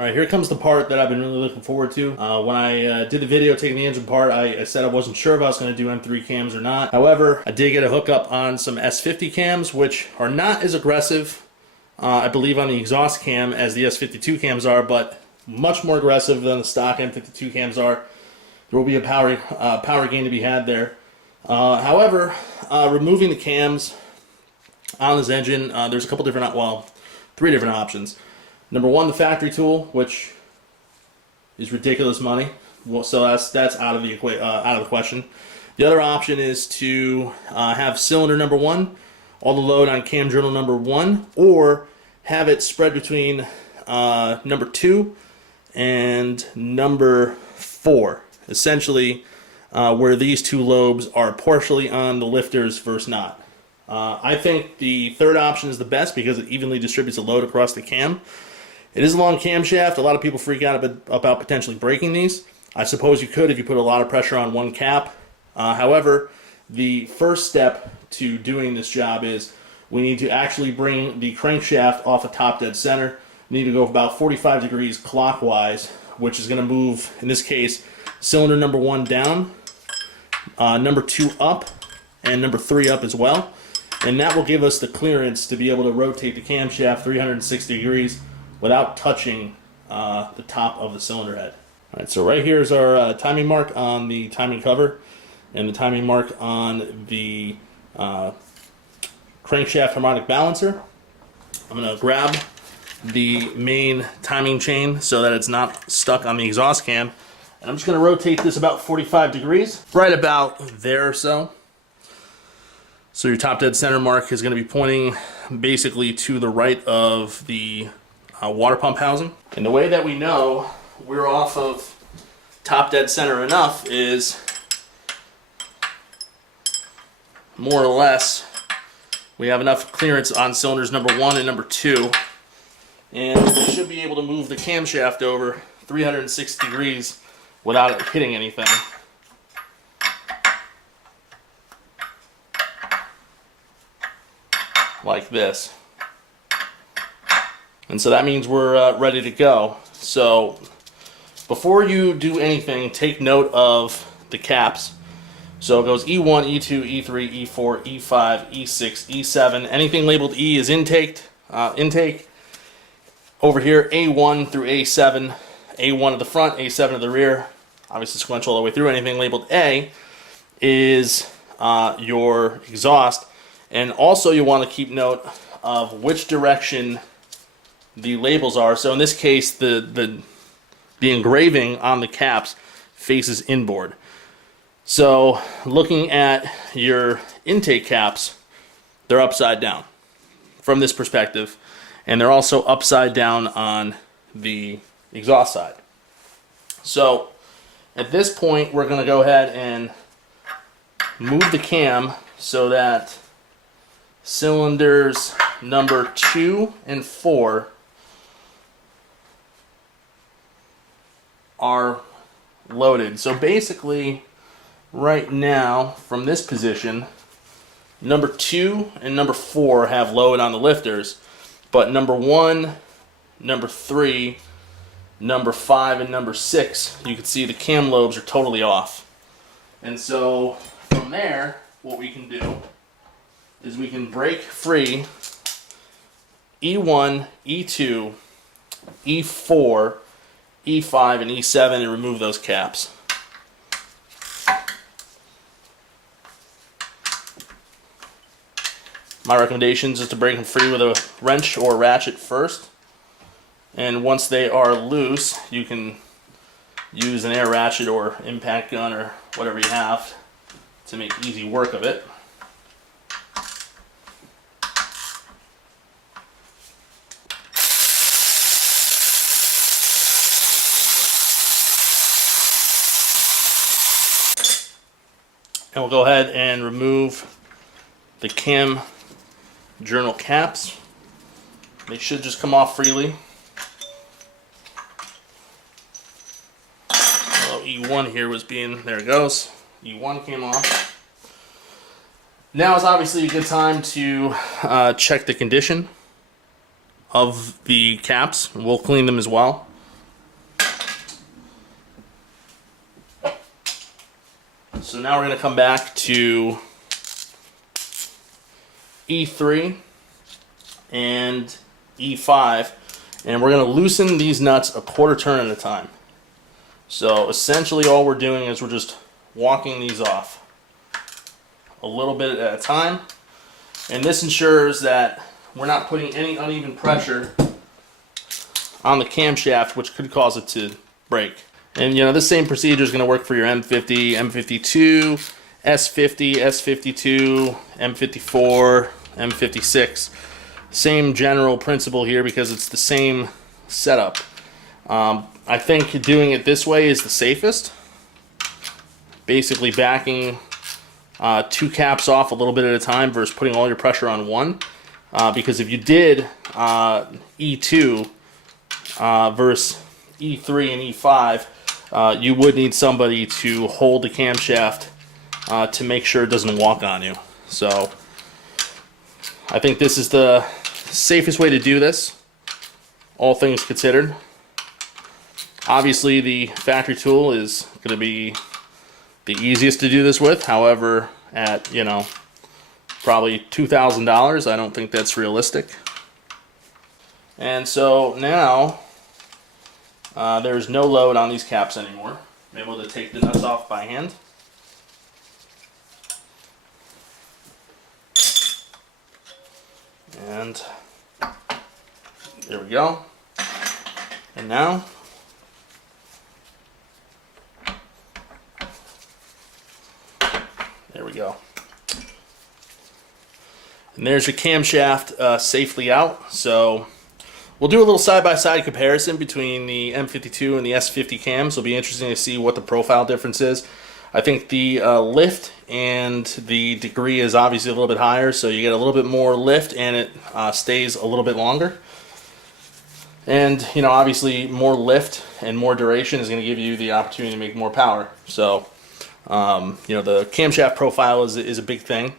Alright, here comes the part that I've been really looking forward to. When I did the video taking the engine apart, I said I wasn't sure if I was going to do M3 cams or not. However, I did get a hookup on some S50 cams, which are not as aggressive, I believe, on the exhaust cam as the S52 cams are, but much more aggressive than the stock M52 cams are. There will be a power gain to be had there. However, removing the cams on this engine, there's a couple different, well, 3 different options. Number one, the factory tool, which is ridiculous money. Well, so that's out of the question. The other option is to have cylinder number 1, all the load on cam journal number 1, or have it spread between number 2 and number 4. Essentially, where these 2 lobes are partially on the lifters versus not. I think the third option is the best because it evenly distributes the load across the cam. It is a long camshaft. A lot of people freak out about potentially breaking these. I suppose you could if you put a lot of pressure on one cap. However, the first step to doing this job is we need to actually bring the crankshaft off of top dead center. We need to go about 45 degrees clockwise, which is going to move, in this case, cylinder number 1 down, number 2 up, and number 3 up as well. And that will give us the clearance to be able to rotate the camshaft 360 degrees without touching the top of the cylinder head. Alright, so right here is our timing mark on the timing cover and the timing mark on the crankshaft harmonic balancer. I'm going to grab the main timing chain so that it's not stuck on the exhaust cam, and I'm just going to rotate this about 45 degrees, right about there or so. So your top dead center mark is going to be pointing basically to the right of the water pump housing. And the way that we know we're off of top dead center enough is more or less we have enough clearance on cylinders number 1 and number 2, and we should be able to move the camshaft over 360 degrees without it hitting anything. Like this. And so that means we're ready to go. So before you do anything, take note of the caps. So it goes E1, E2, E3, E4, E5, E6, E7. Anything labeled E is intake. Over here, A1 through A7. A1 at the front, A7 at the rear. Obviously sequential all the way through. Anything labeled A is your exhaust. And also you want to keep note of which direction the labels are. So in this case, the engraving on the caps faces inboard. So looking at your intake caps, they're upside down from this perspective, and they're also upside down on the exhaust side. So at this point, we're going to go ahead and move the cam so that cylinders number 2 and 4 are loaded. So basically, right now, from this position, number 2 and number 4 have load on the lifters, but number 1, number 3, number 5, and number 6, you can see the cam lobes are totally off. And so from there, what we can do is we can break free E1, E2, E4, E5, and E7 and remove those caps. My recommendations is to break them free with a wrench or ratchet first. And once they are loose, you can use an air ratchet or impact gun or whatever you have to make easy work of it. And we'll go ahead and remove the cam journal caps. They should just come off freely. Although E1 here was being, there it goes. E1 came off. Now is obviously a good time to check the condition of the caps. We'll clean them as well. So now we're going to come back to E3 and E5, and we're going to loosen these nuts a quarter turn at a time. So essentially all we're doing is we're just walking these off a little bit at a time, and this ensures that we're not putting any uneven pressure on the camshaft, which could cause it to break. And you know, this same procedure is going to work for your M50, M52, S50, S52, M54, M56. Same general principle here because it's the same setup. I think doing it this way is the safest. Basically backing two caps off a little bit at a time versus putting all your pressure on one. Because if you did E2 versus E3 and E5, you would need somebody to hold the camshaft to make sure it doesn't walk on you. So I think this is the safest way to do this, all things considered. Obviously the factory tool is going to be the easiest to do this with. However, at, you know, probably $2,000, I don't think that's realistic. And so now there's no load on these caps anymore. I'm able to take the nuts off by hand. And there we go. And now there we go. And there's your camshaft safely out. So we'll do a little side-by-side comparison between the M52 and the S50 cams. It'll be interesting to see what the profile difference is. I think the lift and the degree is obviously a little bit higher, so you get a little bit more lift and it stays a little bit longer. And, you know, obviously more lift and more duration is going to give you the opportunity to make more power. So, you know, the camshaft profile is a big thing.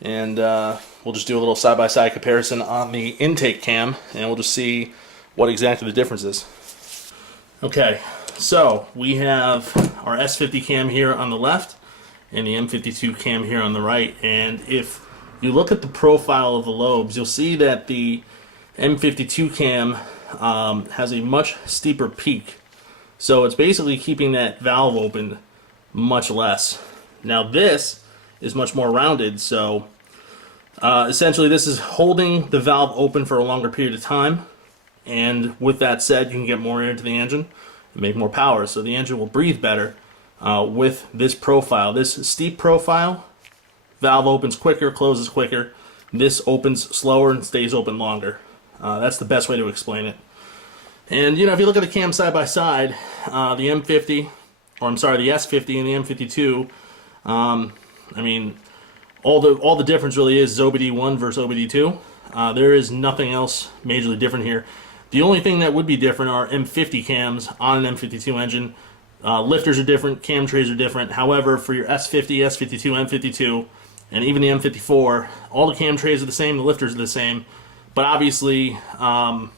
And we'll just do a little side-by-side comparison on the intake cam, and we'll just see what exactly the difference is. Okay, so we have our S50 cam here on the left and the M52 cam here on the right. And if you look at the profile of the lobes, you'll see that the M52 cam has a much steeper peak. So it's basically keeping that valve open much less. Now this is much more rounded, so essentially this is holding the valve open for a longer period of time, and with that said, you can get more air into the engine and make more power, so the engine will breathe better with this profile. This steep profile, valve opens quicker, closes quicker. This opens slower and stays open longer. That's the best way to explain it. And you know, if you look at the cam side by side, the M50, or I'm sorry, the S50 and the M52, I mean, all the difference really is OBD1 versus OBD2. There is nothing else majorly different here. The only thing that would be different are M50 cams on an M52 engine. Lifters are different, cam trays are different. However, for your S50, S52, M52, and even the M54, all the cam trays are the same, the lifters are the same. But obviously, your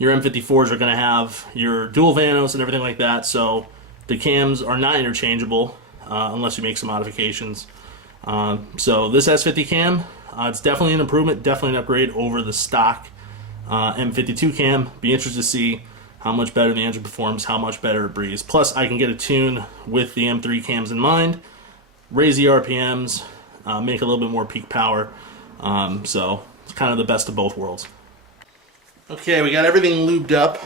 M54s are going to have your dual vanos and everything like that, so the cams are not interchangeable unless you make some modifications. So this S50 cam, it's definitely an improvement, definitely an upgrade over the stock M52 cam. Be interested to see how much better the engine performs, how much better it breathes. Plus, I can get a tune with the M3 cams in mind, raise the RPMs, make a little bit more peak power. So it's kind of the best of both worlds. Okay, we got everything lubed up.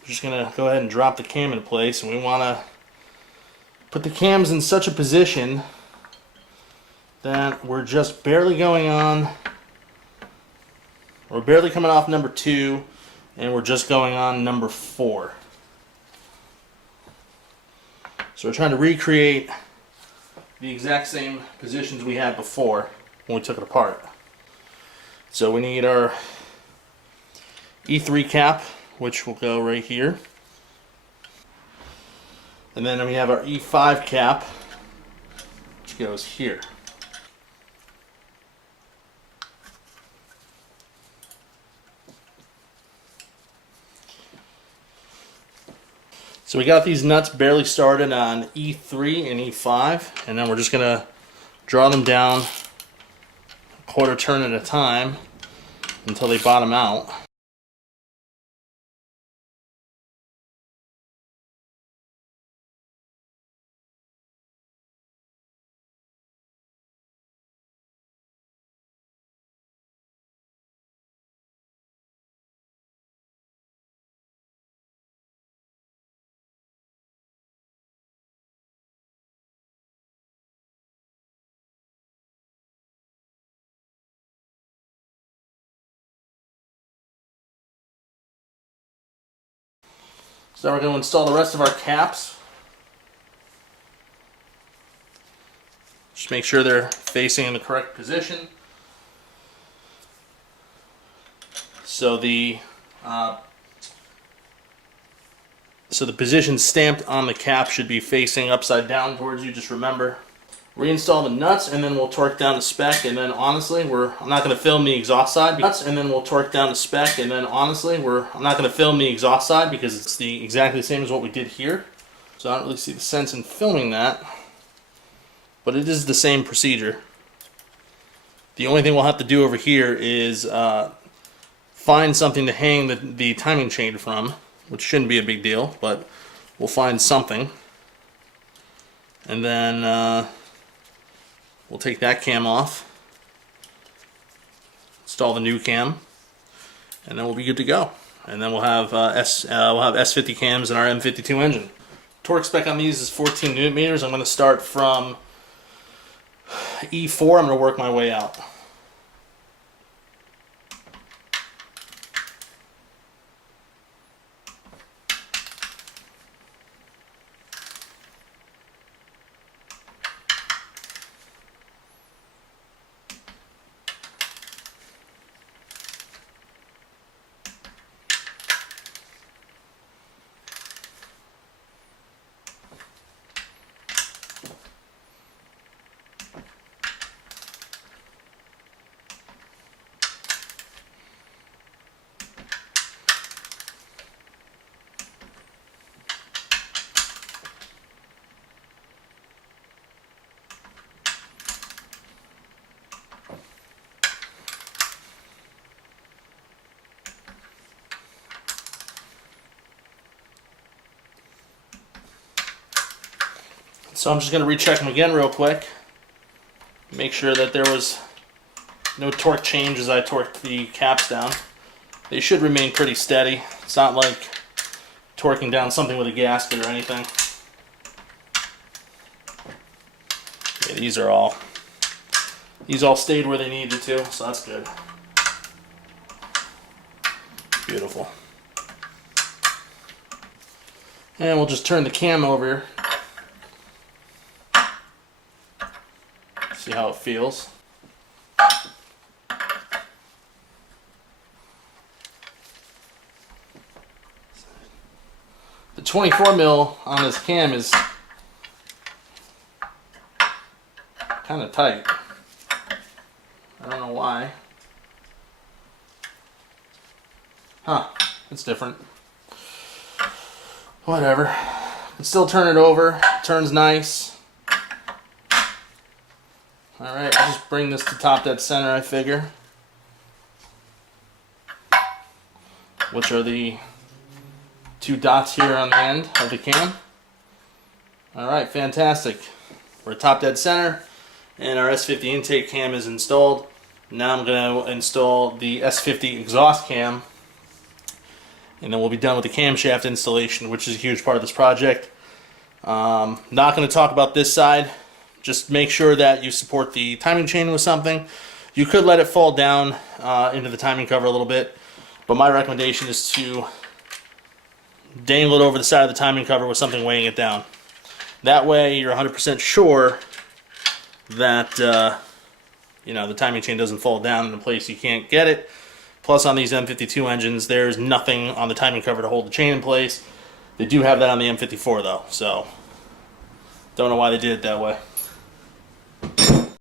We're just gonna go ahead and drop the cam into place, and we want to put the cams in such a position that we're just barely going on. We're barely coming off number 2, and we're just going on number 4. So we're trying to recreate the exact same positions we had before when we took it apart. So we need our E3 cap, which will go right here. And then we have our E5 cap, which goes here. So we got these nuts barely started on E3 and E5, and then we're just gonna draw them down a quarter turn at a time until they bottom out. So we're going to install the rest of our caps. Just make sure they're facing in the correct position. So the position stamped on the cap should be facing upside down towards you. Just remember. Reinstall the nuts, and then we'll torque down to spec. And then honestly, I'm not going to film the exhaust side. Nuts, and then we'll torque down to spec. And then honestly, I'm not going to film the exhaust side because it's exactly the same as what we did here. So I don't really see the sense in filming that. But it is the same procedure. The only thing we'll have to do over here is find something to hang the timing chain from, which shouldn't be a big deal, but we'll find something. And then we'll take that cam off, install the new cam, and then we'll be good to go. And then we'll have S50 cams in our M52 engine. Torque spec on these is 14 Newton meters. I'm going to start from E4. I'm going to work my way out. So I'm just going to recheck them again real quick. Make sure that there was no torque change as I torqued the caps down. They should remain pretty steady. It's not like torquing down something with a gasket or anything. Yeah, these all stayed where they needed to, so that's good. Beautiful. And we'll just turn the cam over. See how it feels. The 24 mil on this cam is kind of tight. I don't know why. Huh, it's different. Whatever. Can still turn it over. Turns nice. Alright, I'll just bring this to top dead center, I figure. Which are the two dots here on the end of the cam. Alright, fantastic. We're top dead center, and our S50 intake cam is installed. Now I'm going to install the S50 exhaust cam, and then we'll be done with the camshaft installation, which is a huge part of this project. Not going to talk about this side. Just make sure that you support the timing chain with something. You could let it fall down into the timing cover a little bit, but my recommendation is to dangle it over the side of the timing cover with something weighing it down. That way you're 100% sure that the timing chain doesn't fall down in a place you can't get it. Plus, on these M52 engines, there's nothing on the timing cover to hold the chain in place. They do have that on the M54 though, so don't know why they did it that way.